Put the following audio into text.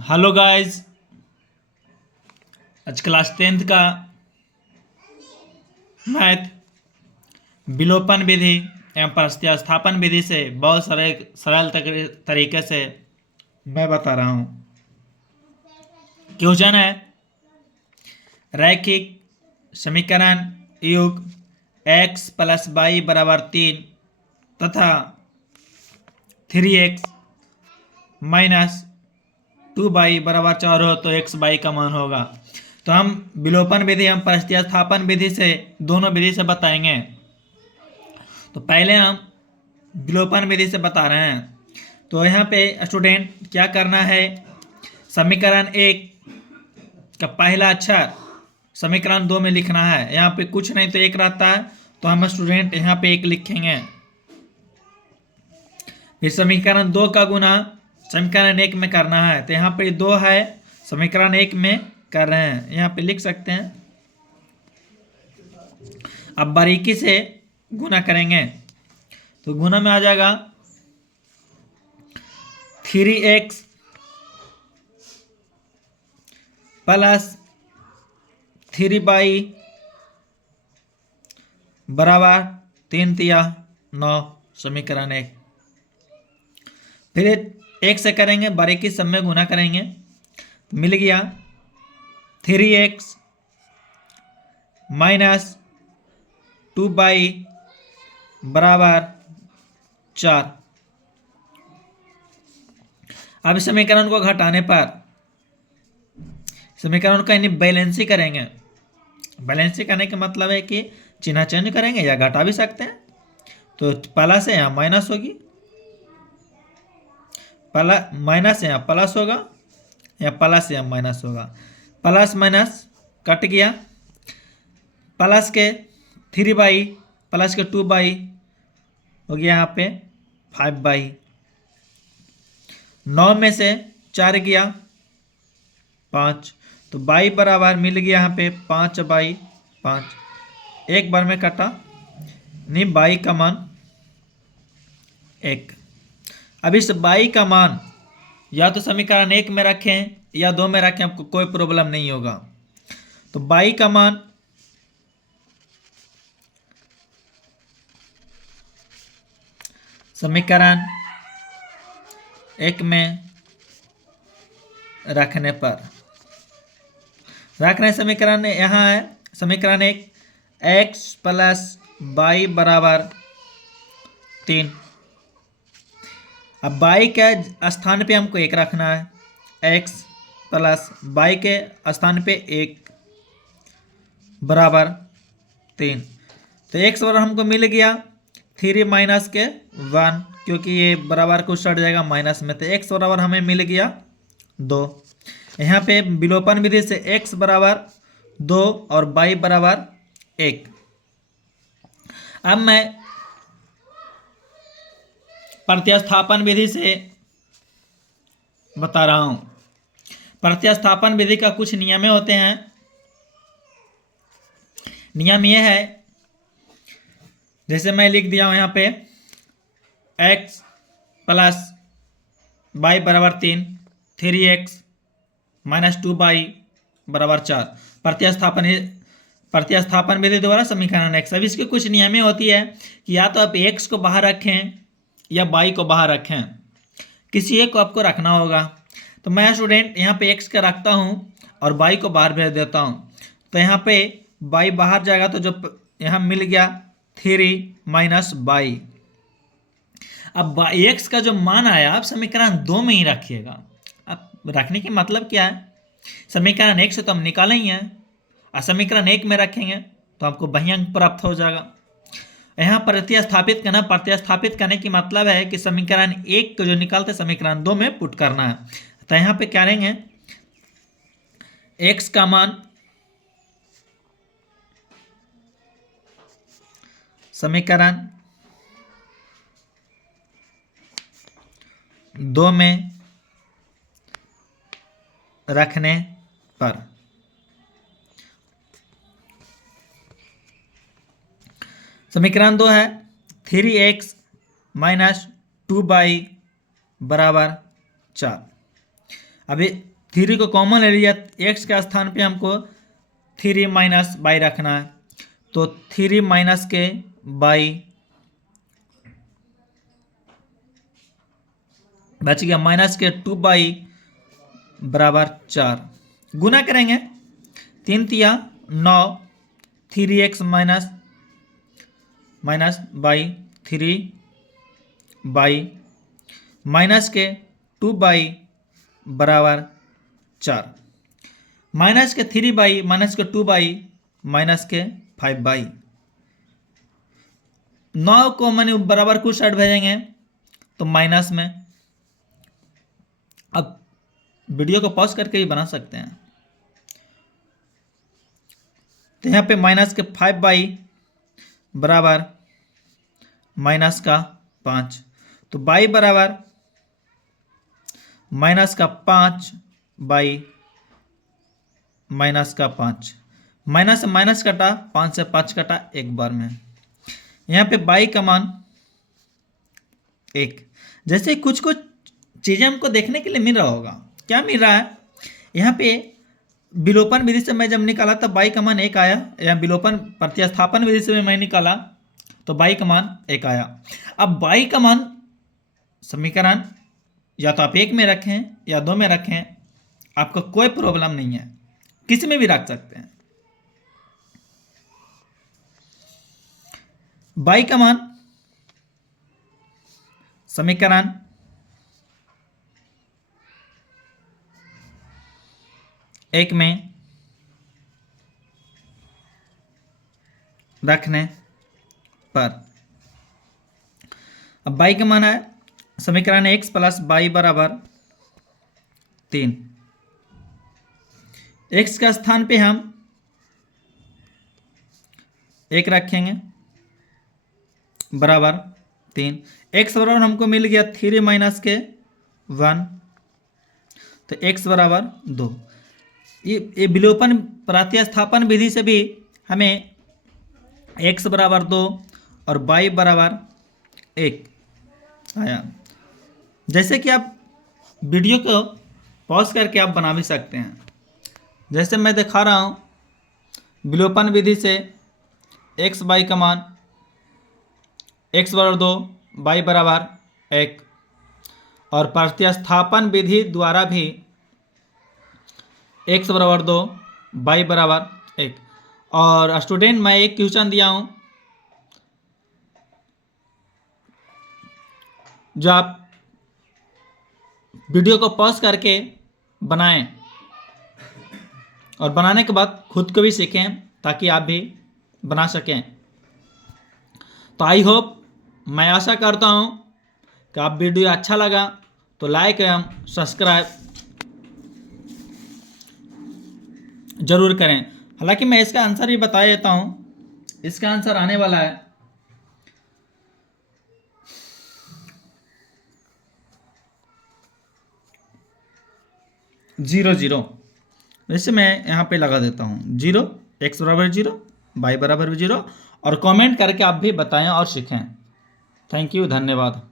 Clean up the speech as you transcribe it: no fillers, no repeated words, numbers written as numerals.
Hello guys. आज class 10th का math विलोपन विधि एवं प्रतिस्थापन विधि से बहुत सारे सरल तरीके से मैं बता रहा हूँ। क्वेश्चन है रैखिक समीकरण युग x प्लस वाई बराबर 3 तथा 3x माइनस 2y बराबर 4 हो तो x y का मान होगा। तो हम विलोपन विधि हम प्रतिस्थापन विधि से दोनों विधि से बताएंगे। तो पहले हम विलोपन विधि से बता रहे हैं। तो यहाँ पे स्टूडेंट क्या करना है, समीकरण 1 का पहला अक्षर समीकरण 2 में लिखना है। यहाँ पे कुछ नहीं तो 1 रहता है, तो हम स्टूडेंट यहाँ पे 1 लिखेंगे। फिर समीकरण 2 का गुना समीकरण 1 में करना है। तो यहाँ पे 2 है, समीकरण 1 में कर रहे हैं, यहाँ पे लिख सकते हैं। अब बारीकी से गुना करेंगे तो गुना में आ जाएगा 3x प्लस 3y बराबर 3 तिया 9 समीकरण 1। फिर 1 से करेंगे, बारीकी सब में गुना करेंगे तो मिल गया 3x माइनस 2y बराबर 4। अब इस समीकरण को घटाने पर समीकरण का बैलेंसी करेंगे। बैलेंसी करने का मतलब है कि चिन्ह चेंज करेंगे या घटा भी सकते हैं। तो प्लस है यहाँ माइनस होगी, माइनस यहाँ प्लस होगा, या प्लस यहाँ माइनस होगा। प्लस माइनस कट गया, प्लस के 3y प्लस के 2y हो गया यहाँ पे 5y। 9 में से 4 गया 5, तो y बराबर मिल गया यहाँ पे 5/5। एक बार में कटा नहीं, y का मान 1। अब इस y का मान या तो समीकरण 1 में रखें या 2 में रखें, आपको कोई प्रॉब्लम नहीं होगा। तो y का मान समीकरण 1 में रखने पर समीकरण यहाँ है, समीकरण 1 x प्लस वाई बराबर 3। अब y के स्थान पे हमको 1 रखना है। x प्लस वाई के स्थान पे 1 बराबर 3। तो x बराबर हमको मिल गया 3 माइनस के 1, क्योंकि ये बराबर को सट जाएगा माइनस में। तो x बराबर हमें मिल गया 2। यहाँ पे विलोपन विधि से x बराबर 2 और y बराबर 1। अब मैं प्रतिस्थापन विधि से बता रहा हूं। प्रतिस्थापन विधि का कुछ नियम होते हैं। नियम यह है, जैसे मैं लिख दिया हूं यहाँ पे x प्लस y बराबर 3, 3x माइनस 2y बराबर 4। प्रतिस्थापन विधि द्वारा समीकरण x। अब इसके कुछ नियम होती है कि या तो आप x को बाहर रखें या y को बाहर रखें, किसी एक को आपको रखना होगा। तो मैं स्टूडेंट यहाँ पे x का रखता हूँ और y को बाहर भेज देता हूँ। तो यहाँ पे y बाहर जाएगा तो जो यहाँ मिल गया 3 माइनस y। अब x का जो मान आया आप समीकरण 2 में ही रखिएगा। अब रखने की मतलब क्या है, समीकरण 1 से तो हम निकालेंगे और समीकरण 1 में रखेंगे तो आपको वही अंक प्राप्त हो जाएगा। यहाँ प्रतिस्थापित करने की मतलब है कि समीकरण 1 को जो निकालते समीकरण 2 में पुट करना है। तो यहाँ पे क्या करेंगे, x का मान समीकरण 2 में रखने पर समीकरण 2 है 3x माइनस 2y बराबर 4। अभी 3 को कॉमन ले लिया, एक्स के स्थान पे हमको 3 माइनस बाई रखना है, तो 3 माइनस के बाई बच गया, माइनस के 2 बाई बराबर 4। गुना करेंगे, 3 तिया 9, 3x minus by 3 by minus के 2 बाई बराबर 4, माइनस के 3 बाई माइनस के 2 बाई माइनस के 5 बाई। 9 को मैंने बराबर कुछ साइड भेजेंगे तो माइनस में। अब वीडियो को पॉज करके ही बना सकते हैं। तो यहाँ पे माइनस के 5 बाई बराबर माइनस का 5, तो बाई बराबर माइनस का 5 बाई माइनस का 5, माइनस से माइनस कटा, 5 से 5 कटा एक बार में। यहाँ पे बाई का मान 1। जैसे कुछ कुछ चीज़ें हमको देखने के लिए मिल रहा होगा, क्या मिल रहा है यहाँ पे, विलोपन विधि से मैं जब निकाला तब बाई का मान 1 आया, या विलोपन प्रतिस्थापन विधि से मैं निकाला तो बाई का मान 1 आया। अब बाई का मान समीकरण या तो आप 1 में रखें या 2 में रखें, आपको कोई प्रॉब्लम नहीं है, किसी में भी रख सकते हैं। बाई का मान समीकरण एक में रखने पर, अब बाई का मान है समीकरण x प्लस बाई बराबर 3। x का स्थान पे हम 1 रखेंगे बराबर 3, x बराबर हमको मिल गया 3 माइनस के 1, तो x बराबर 2। ये विलोपन प्रतिस्थापन विधि से भी हमें x बराबर 2 और बाई बराबर 1 आया। जैसे कि आप वीडियो को पॉज करके आप बना भी सकते हैं। जैसे मैं दिखा रहा हूँ, विलोपन विधि से x बाई का मान x बराबर 2 बाई बराबर 1, और प्रतिस्थापन विधि द्वारा भी x बराबर 2 बाई बराबर 1। और स्टूडेंट मैं एक क्वेश्चन दिया हूँ जो आप वीडियो को पॉज करके बनाएं और बनाने के बाद खुद को भी सीखें ताकि आप भी बना सकें। तो आई होप, मैं आशा करता हूँ कि आप वीडियो अच्छा लगा तो लाइक एवं सब्सक्राइब जरूर करें। हालांकि मैं इसका आंसर भी बता देता हूँ, इसका आंसर आने वाला है 0 0। वैसे मैं यहाँ पे लगा देता हूँ 0, x बराबर 0 बाई बराबर 0, और कमेंट करके आप भी बताएं और सीखें। थैंक यू, धन्यवाद।